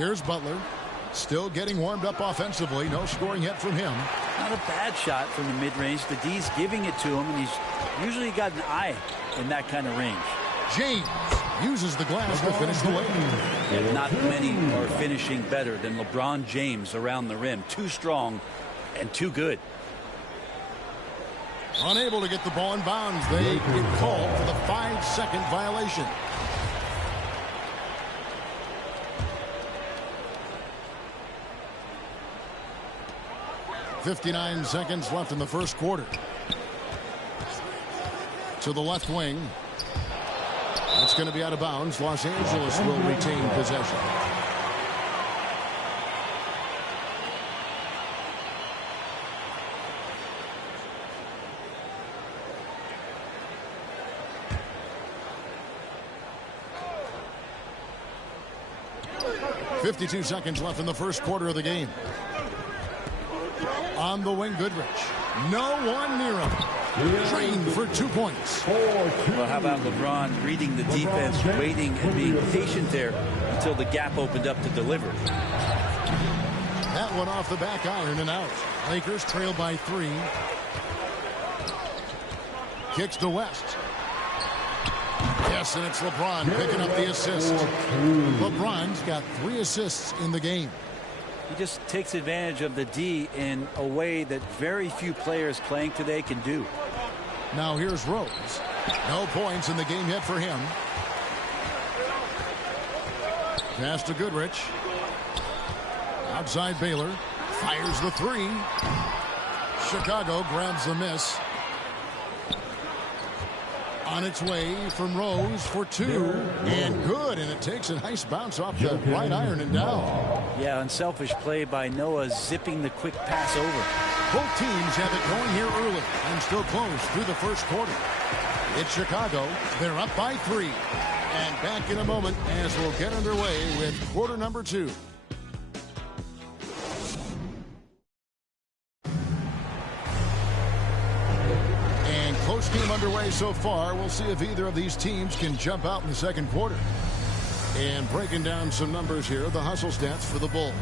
Here's Butler. Still getting warmed up offensively. No scoring yet from him. Not a bad shot from the mid-range. The D's giving it to him, and he's usually got an eye in that kind of range. James uses the glass to finish the lane. Not many are finishing better than LeBron James around the rim. Too strong and too good. Unable to get the ball in bounds. They get called for the 5-second violation. .59 seconds left in the first quarter. To the left wing. It's going to be out of bounds. Los Angeles will retain possession. .52 seconds left in the first quarter of the game. On the wing, Goodrich. No one near him. Trained for 2 points. Well, how about LeBron reading the defense, waiting and being patient there until the gap opened up to deliver. That one off the back iron and out. Lakers trail by 3. Kicks to West. Yes, and it's LeBron picking up the assist. LeBron's got 3 assists in the game. He just takes advantage of the D in a way that very few players playing today can do. Now here's Rose. No points in the game yet for him. Pass to Goodrich. Outside Baylor. Fires the 3. Chicago grabs the miss. On its way from Rose for 2. And good. And it takes a nice bounce off the right iron and down. Yeah, unselfish play by Noah, zipping the quick pass over. Both teams have it going here early and still close through the first quarter. It's Chicago. They're up by 3. And back in a moment as we'll get underway with quarter number 2. Close game underway so far. We'll see if either of these teams can jump out in the second quarter. And breaking down some numbers here, the hustle stats for the Bulls.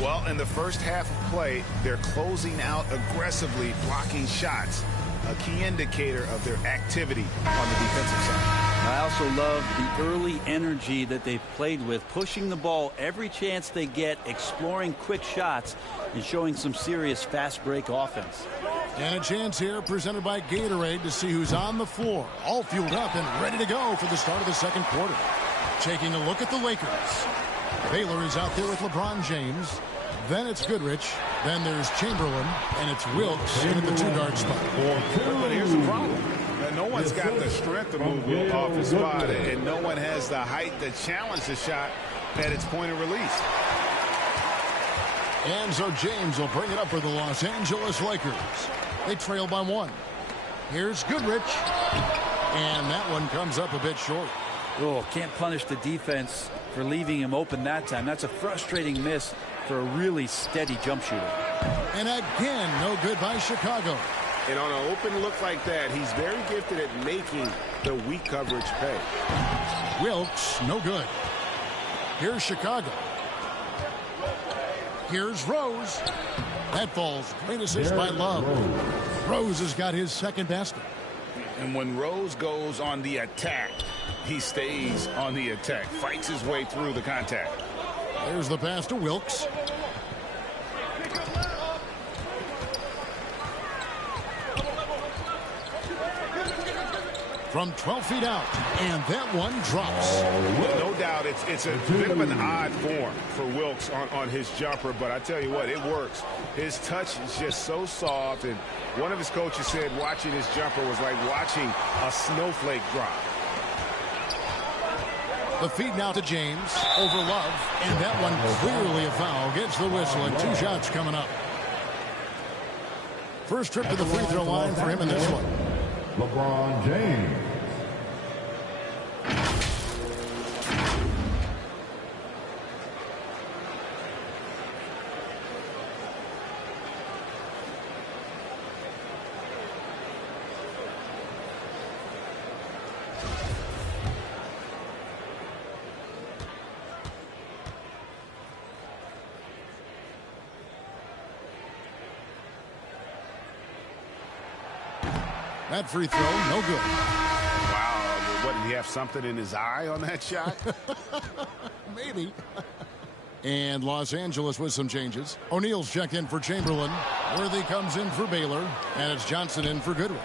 Well, in the first half of play, they're closing out aggressively, blocking shots, a key indicator of their activity on the defensive side. I also love the early energy that they've played with, pushing the ball every chance they get, exploring quick shots, and showing some serious fast break offense. And a chance here presented by Gatorade to see who's on the floor, all fueled up and ready to go for the start of the second quarter. Taking a look at the Lakers. Baylor is out there with LeBron James. Then it's Goodrich. Then there's Chamberlain. And it's Wilkes in at the 2-guard spot. But here's the problem. No one's got the strength to move Wilt off his spot, and no one has the height to challenge the shot at its point of release. And so James will bring it up for the Los Angeles Lakers. They trail by 1. Here's Goodrich. And that one comes up a bit short. Oh, can't punish the defense for leaving him open that time. That's a frustrating miss for a really steady jump shooter. And again, no good by Chicago. And on an open look like that, he's very gifted at making the weak coverage pay. Wilkes, no good. Here's Chicago. Here's Rose. That falls. Great assist by Love. Rose has got his second basket. And when Rose goes on the attack, he stays on the attack, fights his way through the contact. There's the pass to Wilkes. From 12 feet out, and that one drops. No doubt it's a bit of an odd form for Wilkes on his jumper, but I tell you what, it works. His touch is just so soft, and one of his coaches said watching his jumper was like watching a snowflake drop. The feed now to James over Love, and that one clearly a foul. Gets the whistle, and 2 shots coming up. First trip to the free throw line for him in this one. LeBron James. That free throw, no good. Wow, what, did he have something in his eye on that shot? Maybe. And Los Angeles with some changes. O'Neal's checked in for Chamberlain. Worthy comes in for Baylor. And it's Johnson in for Goodrich.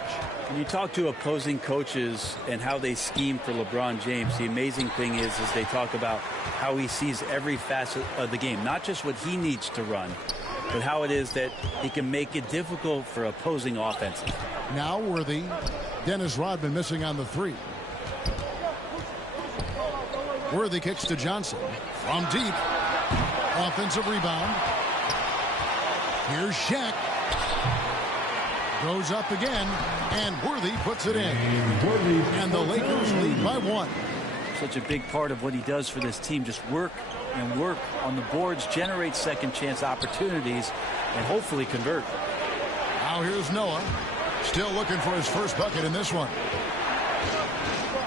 When you talk to opposing coaches and how they scheme for LeBron James, the amazing thing is they talk about how he sees every facet of the game, not just what he needs to run, but how it is that he can make it difficult for opposing offenses. Now Worthy. Dennis Rodman missing on the three. Worthy kicks to Johnson. From deep. Offensive rebound. Here's Shaq. Goes up again. And Worthy puts it in. And the Lakers lead by 1. Such a big part of what he does for this team. Just work and work on the boards, generate second chance opportunities, and hopefully convert. Now here's Noah. Still looking for his first bucket in this one.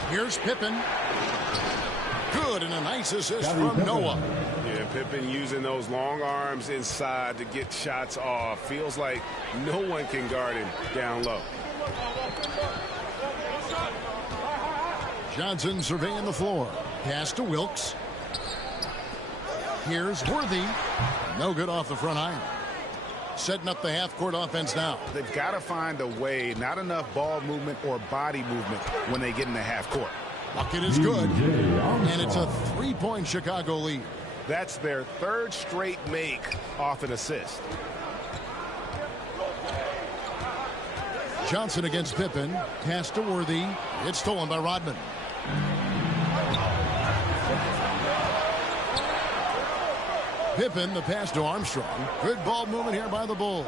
Here's Pippen. Good, and a nice assist from Noah. Yeah, Pippen using those long arms inside to get shots off. Feels like no one can guard him down low. Johnson surveying the floor. Pass to Wilkes. Here's Worthy. No good off the front iron. Setting up the half-court offense now. They've got to find a way, not enough ball movement or body movement when they get in the half court. Bucket is good. And it's a 3-point Chicago lead. That's their third straight make off an assist. Johnson against Pippen. Pass to Worthy. It's stolen by Rodman. Pippen, the pass to Armstrong. Good ball movement here by the Bulls.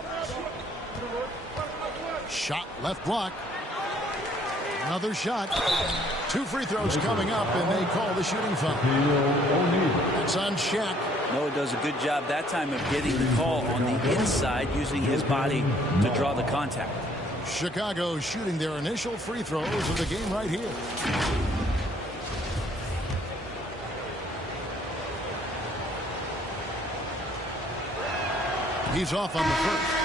Shot left block. Another shot. 2 free throws coming up, and they call the shooting foul. It's on Shaq. Noah does a good job that time of getting the call on the inside, using his body to draw the contact. Chicago shooting their initial free throws of the game right here. He's off on the first.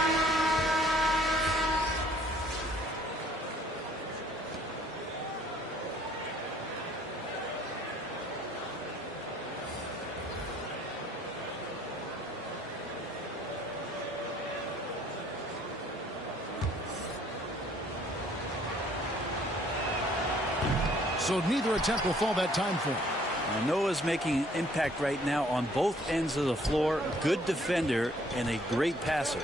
So neither attempt will fall that time for him. Noah's making impact right now on both ends of the floor. Good defender and a great passer.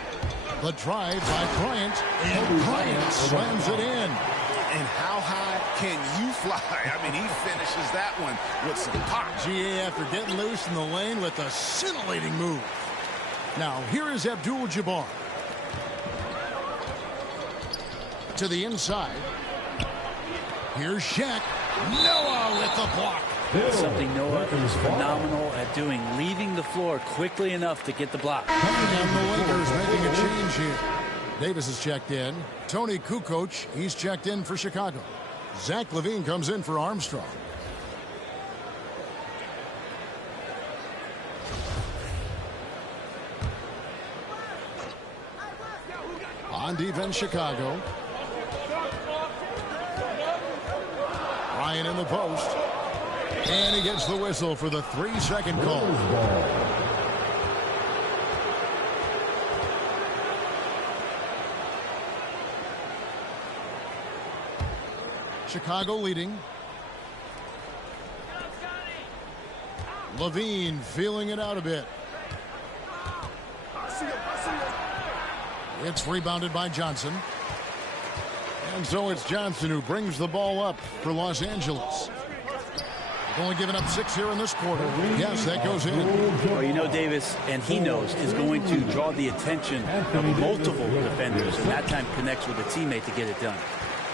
The drive by Bryant, and Bryant slams it in. And how high can you fly? I mean, he finishes that one with some pop. GA after getting loose in the lane with a scintillating move. Now here is Abdul-Jabbar. To the inside. Here's Shaq. Noah with the block. Something Noah is phenomenal at doing, leaving the floor quickly enough to get the block. And the Lakers making a change here. Davis is checked in. Tony Kukoc, he's checked in for Chicago. Zach LaVine comes in for Armstrong. On defense, Chicago. Ryan in the post. And he gets the whistle for the 3-second call. Chicago leading. LaVine feeling it out a bit. It's rebounded by Johnson. And so it's Johnson who brings the ball up for Los Angeles. Only given up 6 here in this quarter. Yes, that goes in. Well, you know, Davis, and he knows, is going to draw the attention of multiple defenders, and that time connects with a teammate to get it done.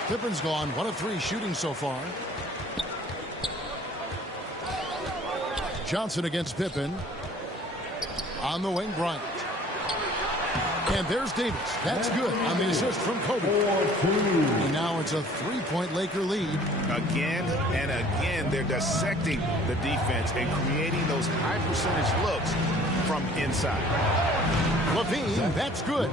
Pippen's gone 1 of 3 shooting so far. Johnson against Pippen. On the wing, Bryant. And there's Davis. That's good on the assist from Kobe. And now it's a 3-point Laker lead. Again and again, they're dissecting the defense and creating those high percentage looks from inside. Levine, that's good.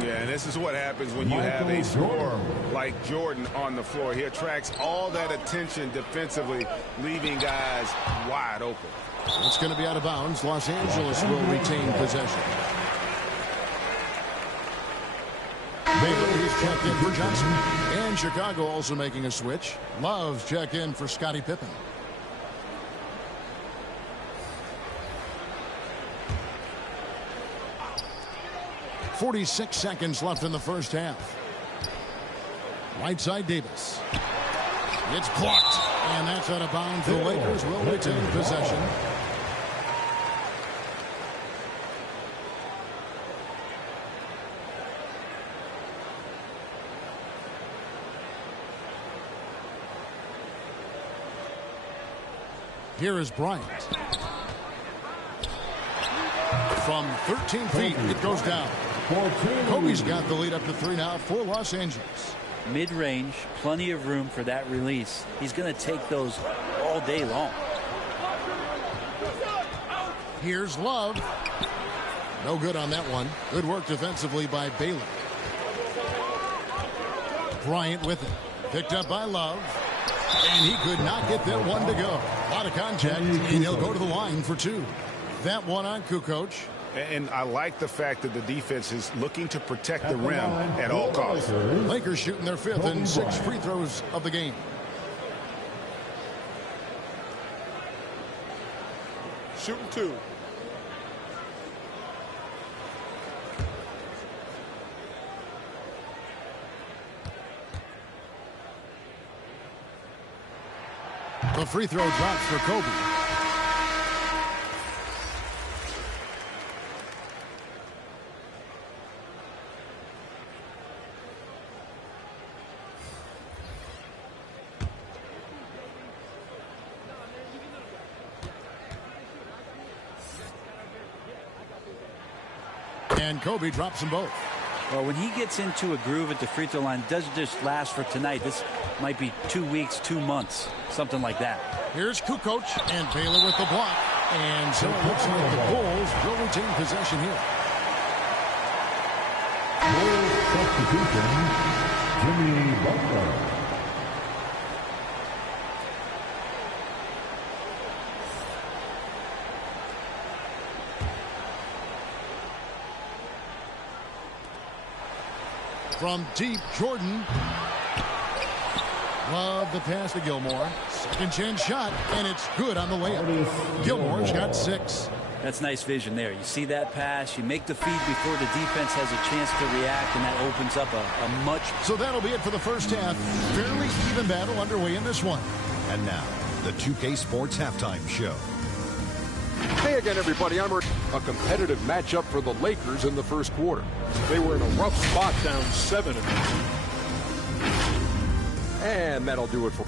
Yeah, and this is what happens when you have a scorer like Jordan on the floor. He attracts all that attention defensively, leaving guys wide open. It's going to be out of bounds. Los Angeles will retain possession. Baylor is checked in for Johnson. And Chicago also making a switch. Love's checked in for Scottie Pippen. .46 seconds left in the first half. Right side Davis. It's blocked. And that's out of bounds. The Lakers will retain possession. Here is Bryant. From 13 feet, it goes down. Kobe's got the lead up to 3 now for Los Angeles. Mid-range, plenty of room for that release. He's going to take those all day long. Here's Love. No good on that one. Good work defensively by Baylor. Bryant with it. Picked up by Love. And he could not get that one to go. A lot of contact, and he'll go to the line for 2. That one on Kukoc. And I like the fact that the defense is looking to protect the rim at all costs. Lakers shooting their 5th and 6th free throws of the game. Shooting 2. The free throw drops for Kobe. And Kobe drops them both. Well, when he gets into a groove at the free throw line, it doesn't just last for tonight. This might be 2 weeks, 2 months, something like that. Here's Kukoc and Baylor with the block. And so it looks like the Bulls will retain possession here. Bulls substitution, Jimmy Butler. From deep, Jordan. Love the pass to Gilmore. Second chance shot, and it's good on the layup. Gilmore's got 6. That's nice vision there. You see that pass, you make the feed before the defense has a chance to react, and that opens up a much... So that'll be it for the first half. Fairly even battle underway in this one. And now, the 2K Sports Halftime Show. Hey again, everybody. I'm a competitive matchup for the Lakers in the first quarter. They were in a rough spot, down 7. And that'll do it for...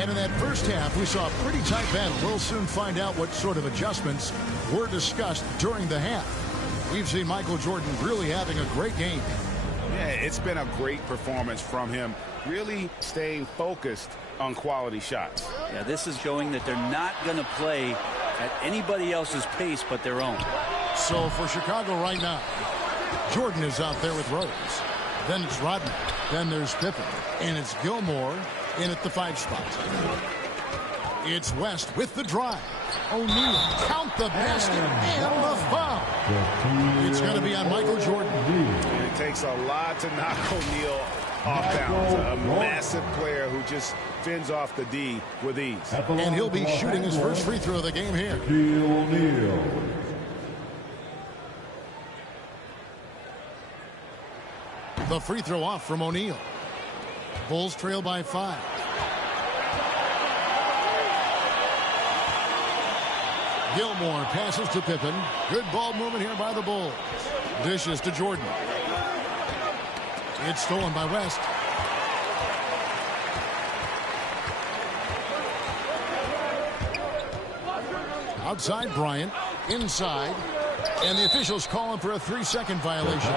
And in that first half, we saw a pretty tight battle. We'll soon find out what sort of adjustments were discussed during the half. We've seen Michael Jordan really having a great game. Yeah, it's been a great performance from him, really staying focused on quality shots. Yeah, this is showing that they're not going to play at anybody else's pace but their own. So for Chicago right now, Jordan is out there with Rose. Then it's Rodman. Then there's Pippen. And it's Gilmore in at the 5 spot. It's West with the drive. O'Neal, count the basket and the foul. It's going to be on Michael Jordan. And it takes a lot to knock O'Neal off balance. A massive player who just fends off the D with ease. And he'll be shooting his first free throw of the game here. O'Neal. The free throw off from O'Neal. Bulls trail by 5. Gilmore passes to Pippen. Good ball movement here by the Bulls. Dishes to Jordan. It's stolen by West. Outside Bryant. Inside. And the officials calling for a 3-second violation.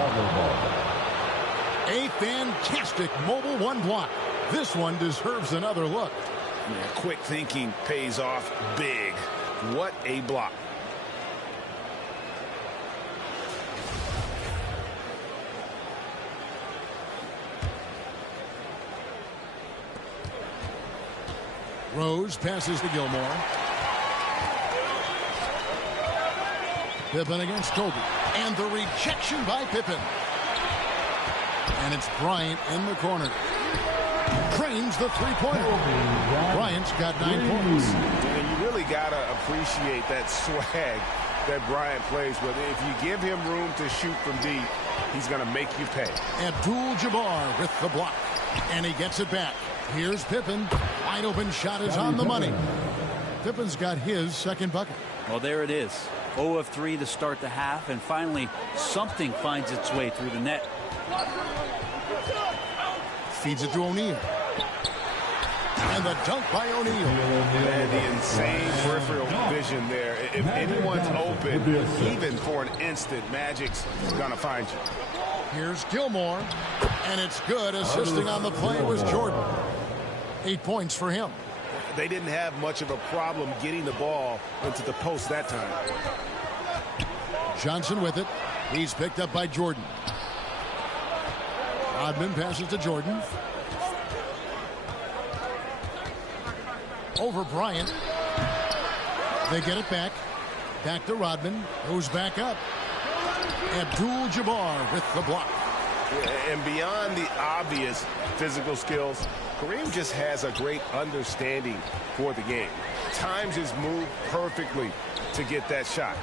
A fantastic mobile one block. This one deserves another look. Yeah, quick thinking pays off big. What a block. Rose passes to Gilmore. Pippen against Kobe. And the rejection by Pippen. And it's Bryant in the corner. Trains the three-pointer. Bryant's got 9 points. And you really got to appreciate that swag that Bryant plays with. If you give him room to shoot from deep, he's going to make you pay. Abdul-Jabbar with the block. And he gets it back. Here's Pippen. Wide open shot is on the money. Pippen's got his second bucket. Well, there it is. 0 of 3 to start the half, and finally something finds its way through the net. Feeds it to O'Neal. And the dunk by O'Neal. And the insane peripheral vision there. If anyone's open, even for an instant, Magic's going to find you. Here's Gilmore. And it's good. Assisting on the play was Jordan. 8 points for him. They didn't have much of a problem getting the ball into the post that time. Johnson with it. He's picked up by Jordan. Rodman passes to Jordan. Over Bryant. They get it back. Back to Rodman. Goes back up. Abdul-Jabbar with the block. And beyond the obvious physical skills, Kareem just has a great understanding for the game. Times his move perfectly to get that shot.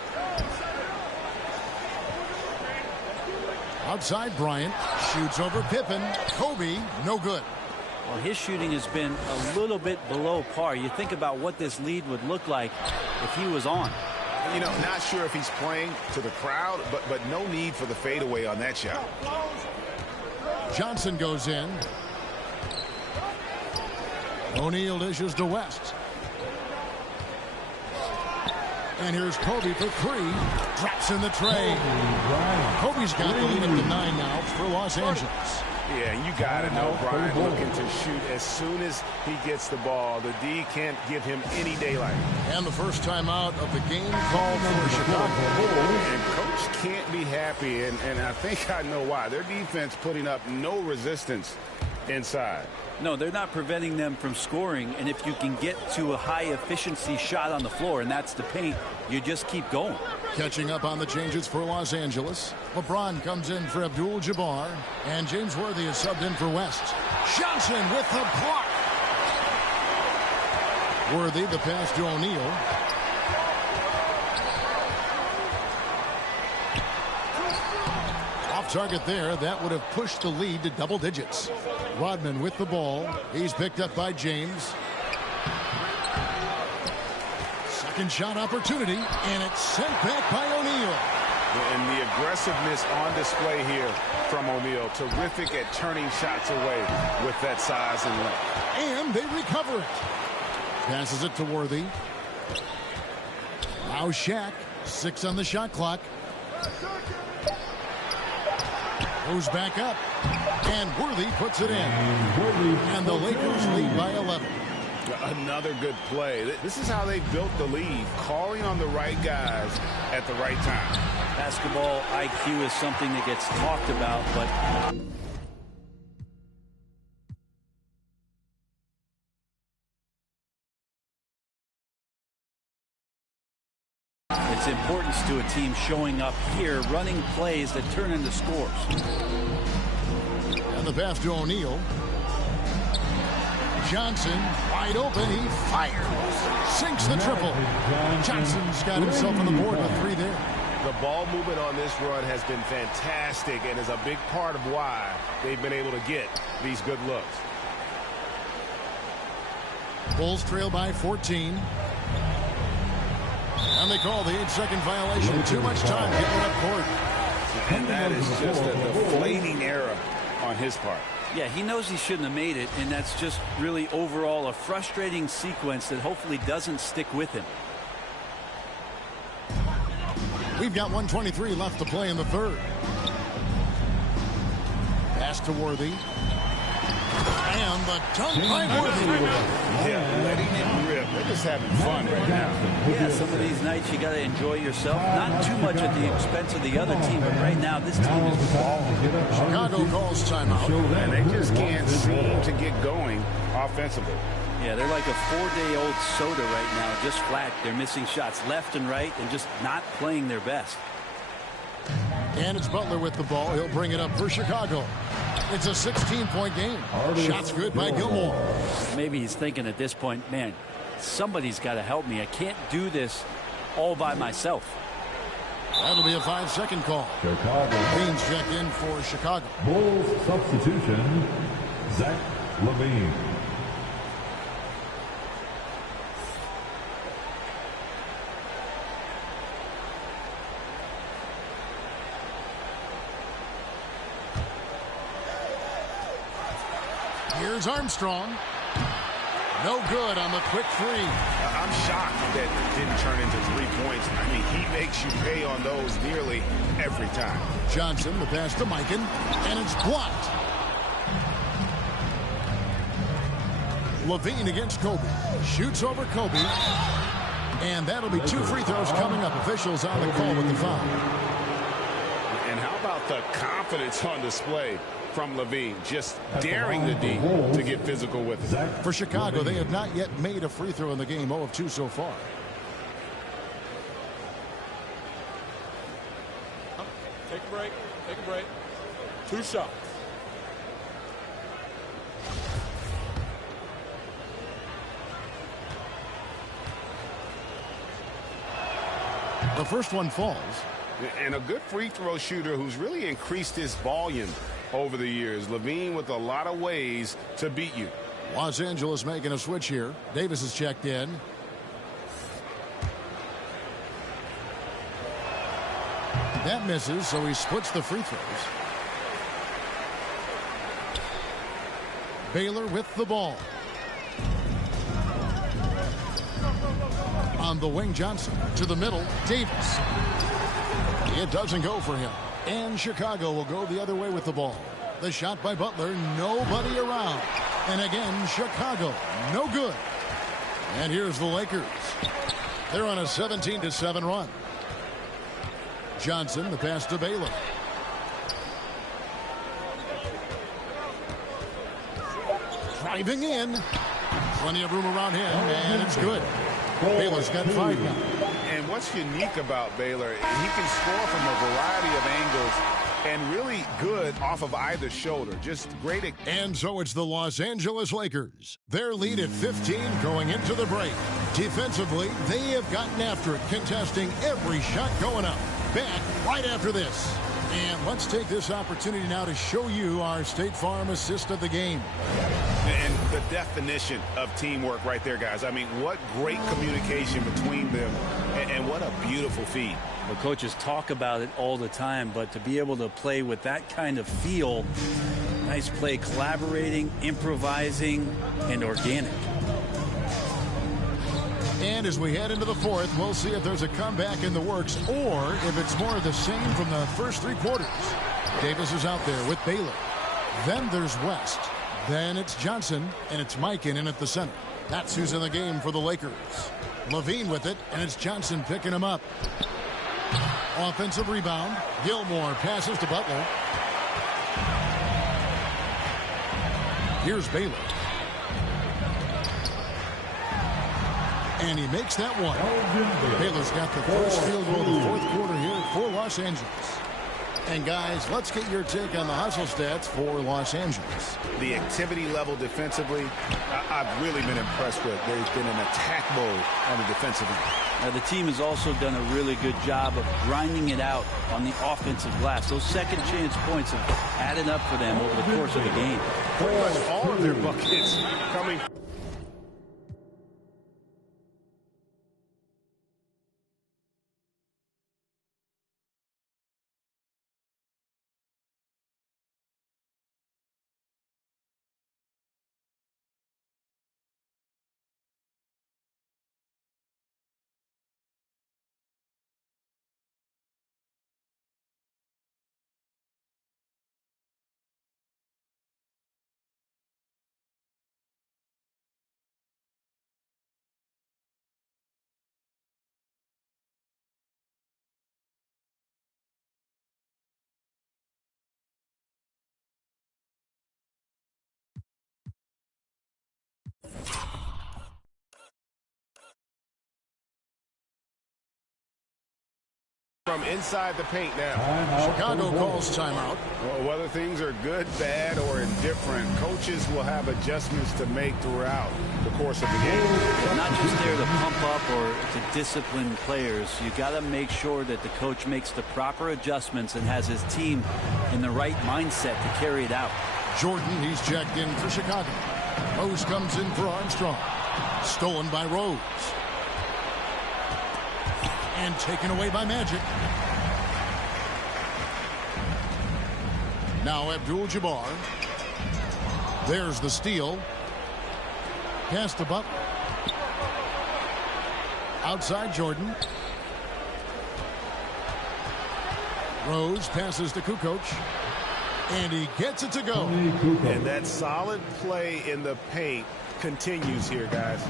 Outside Bryant. Shoots over Pippen. Kobe, no good. Well, his shooting has been a little bit below par. You think about what this lead would look like if he was on. You know, not sure if he's playing to the crowd, but no need for the fadeaway on that shot. Johnson goes in. O'Neal dishes to West. And here's Kobe for 3. Drops in the tray. Kobe's got the lead up to 9 now for Los Angeles. Yeah, you got to know Bryant looking to shoot as soon as he gets the ball. The D can't give him any daylight. And the first time out of the game called for Chicago. And coach can't be happy, and I think I know why. Their defense putting up no resistance inside. No, they're not preventing them from scoring, and if you can get to a high-efficiency shot on the floor, and that's the paint, you just keep going. Catching up on the changes for Los Angeles. LeBron comes in for Abdul-Jabbar, and James Worthy is subbed in for West. Johnson with the block. Worthy, the pass to O'Neal. Off target there. That would have pushed the lead to double digits. Rodman with the ball. He's picked up by James. Second shot opportunity, and it's sent back by O'Neal. And the aggressiveness on display here from O'Neal. Terrific at turning shots away with that size and length. And they recover it. Passes it to Worthy. Now Shaq. 6 on the shot clock. Goes back up. And Worthy puts it in. And the Lakers lead by 11. Another good play. This is how they built the lead. Calling on the right guys at the right time. Basketball IQ is something that gets talked about, but its importance to a team showing up here, running plays that turn into scores. And the pass to O'Neal. Johnson wide open. He fires. Sinks the triple. Johnson's got himself on the board with 3 there. The ball movement on this run has been fantastic and is a big part of why they've been able to get these good looks. Bulls trail by 14. And they call the 8-second violation. Too much time getting up court. And that is just a deflating error on his part. Yeah, he knows he shouldn't have made it, and that's just really overall a frustrating sequence that hopefully doesn't stick with him. We've got 1:23 left to play in the third. Pass to Worthy. And the dunk by Worthy. Yeah, letting it rip. They're just having fun right now. Yeah, some of these nights you got to enjoy yourself. Not too much at the expense of the other team, but right now this team is balling. Chicago calls timeout. And they just can't seem to get going offensively. Yeah, they're like a 4-day-old soda right now, just flat. They're missing shots left and right and just not playing their best. And it's Butler with the ball. He'll bring it up for Chicago. It's a 16-point game. Shots good by Gilmore. Maybe he's thinking at this point, man, somebody's got to help me. I can't do this all by myself. That'll be a 5-second call. Chicago. Beans check in for Chicago. Bulls substitution, Zach LaVine. Here's Armstrong. No good on the quick three. I'm shocked that it didn't turn into 3 points. I mean, he makes you pay on those nearly every time. Johnson, the pass to Mikan, and it's blocked. LaVine against Kobe. Shoots over Kobe. And that'll be 2 free throws coming up. Officials on the call with the foul. And how about the confidence on display from LaVine, just daring the D to get physical with it. For Chicago, they have not yet made a free throw in the game, 0 of 2 so far. Take a break. Take a break. 2 shots. The first one falls. And a good free throw shooter who's really increased his volume over the years. LaVine with a lot of ways to beat you. Los Angeles making a switch here. Davis is checked in. That misses, so he splits the free throws. Baylor with the ball. On the wing, Johnson. To the middle, Davis. It doesn't go for him. And Chicago will go the other way with the ball. The shot by Butler, nobody around. And again, Chicago, no good. And here's the Lakers. They're on a 17-7 run. Johnson, the pass to Baylor. Driving in. Plenty of room around him, and it's good. Baylor's got 5 now. And what's unique about Baylor, he can score from a variety of angles and really good off of either shoulder. Just great. And so it's the Los Angeles Lakers. Their lead at 15 going into the break. Defensively, they have gotten after it, contesting every shot going up. Back right after this. And let's take this opportunity now to show you our State Farm assist of the game. And the definition of teamwork right there, guys. I mean, what great communication between them, and what a beautiful feed. Well, coaches talk about it all the time, but to be able to play with that kind of feel, nice play, collaborating, improvising, and organic. And as we head into the fourth, we'll see if there's a comeback in the works or if it's more of the same from the first 3 quarters. Davis is out there with Baylor. Then there's West. Then it's Johnson, and it's Mikan in at the center. That's who's in the game for the Lakers. LaVine with it, and it's Johnson picking him up. Offensive rebound. Gilmore passes to Butler. Here's Baylor. And he makes that one. Baylor's got the first field goal of the fourth quarter here for Los Angeles. And guys, let's get your take on the hustle stats for Los Angeles. The activity level defensively, I've really been impressed with. There's been an attack mode on the defensive end. Now, the team has also done a really good job of grinding it out on the offensive glass. Those second chance points have added up for them over the course of the game. Pretty much all of their buckets coming from inside the paint now. Chicago calls timeout. Well, whether things are good, bad, or indifferent, coaches will have adjustments to make throughout the course of the game. They're not just there to pump up or to discipline players. You got to make sure that the coach makes the proper adjustments and has his team in the right mindset to carry it out. Jordan, he's checked in for Chicago. Rose comes in for Armstrong. Stolen by Rose. And taken away by Magic. Now Abdul-Jabbar. There's the steal. Pass to Butler. Outside Jordan. Rose passes to Kukoc. And he gets it to go. And that solid play in the paint continues here, guys.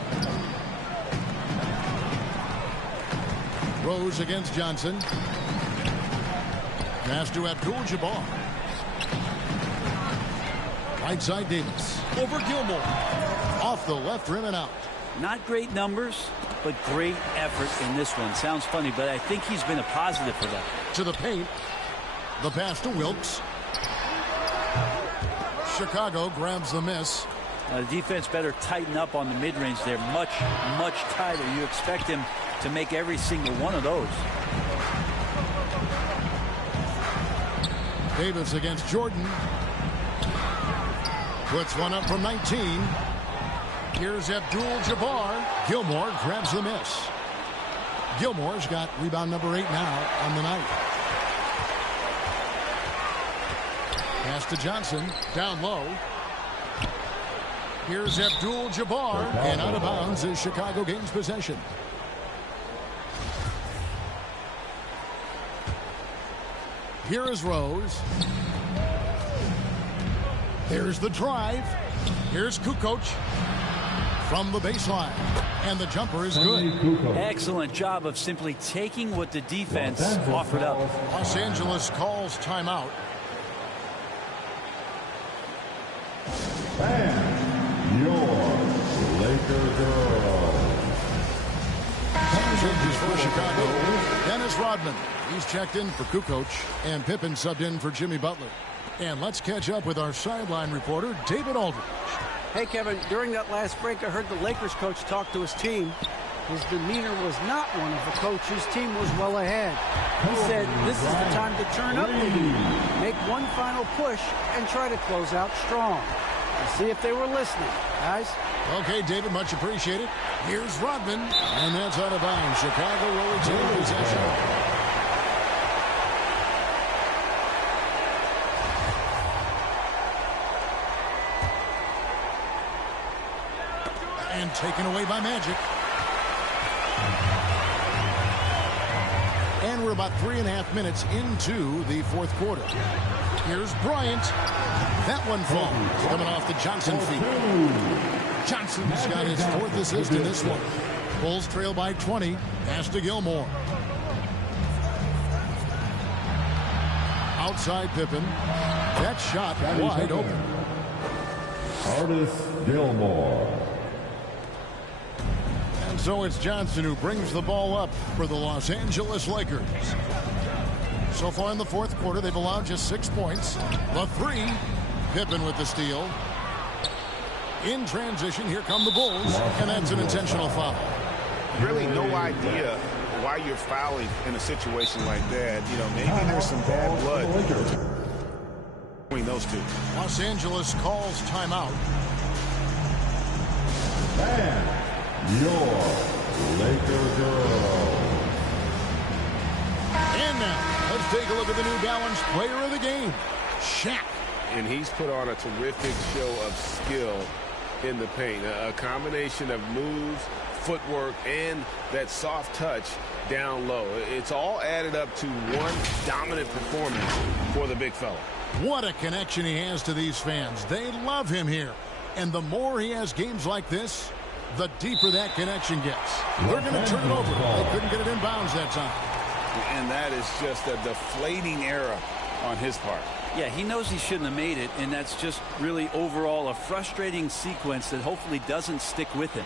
Rose against Johnson. Pass to Abdul-Jabbar. Right side Davis. Over Gilmore. Off the left rim and out. Not great numbers, but great effort in this one. Sounds funny, but I think he's been a positive for them. To the paint. The pass to Wilkes. Chicago grabs the miss. The defense better tighten up on the mid-range. They're much, much tighter. You expect him to make every single one of those. Davis against Jordan. Puts one up from 19. Here's Abdul-Jabbar. Gilmore grabs the miss. Gilmore's got rebound number 8 now on the night. Pass to Johnson. Down low. Here's Abdul-Jabbar. And out of bounds as Chicago gains possession. Here is Rose. There's the drive. Here's Kukoc from the baseline. And the jumper is good. Excellent job of simply taking what the defense offered up. Los Angeles calls timeout. And your Laker girl. Changes for Chicago. Dennis Rodman. He's checked in for Kukoc. And Pippen subbed in for Jimmy Butler. And let's catch up with our sideline reporter, David Aldridge. Hey, Kevin, during that last break, I heard the Lakers coach talk to his team. His demeanor was not one of the coach whose team was well ahead. He said, this is the time to turn up the heat, make one final push, and try to close out strong. We'll see if they were listening, guys. Okay, David, much appreciated. Here's Rodman, and that's out of bounds. Chicago will retain possession. And taken away by Magic. And we're about 3.5 minutes into the fourth quarter. Here's Bryant. That one falls, coming off the Johnson feet. Johnson's got his 4th assist in this one. Bulls trail by 20. Pass to Gilmore. Outside Pippen. That shot wide open. Artis Gilmore. And so it's Johnson who brings the ball up for the Los Angeles Lakers. So far in the fourth quarter, they've allowed just 6 points. The 3. Pippen with the steal. In transition, here come the Bulls, and that's an intentional foul. Really no idea why you're fouling in a situation like that. You know, maybe there's some bad blood between those two. Los Angeles calls timeout. And your Laker girl. And now, let's take a look at the New Balance player of the game, Shaq. And he's put on a terrific show of skill in the paint. A combination of moves, footwork, and that soft touch down low. It's all added up to one dominant performance for the big fella. What a connection he has to these fans. They love him here. And the more he has games like this, the deeper that connection gets. They're going to turn it over. They couldn't get it in bounds that time. And that is just a deflating error on his part. Yeah, he knows he shouldn't have made it, and that's just really overall a frustrating sequence that hopefully doesn't stick with him.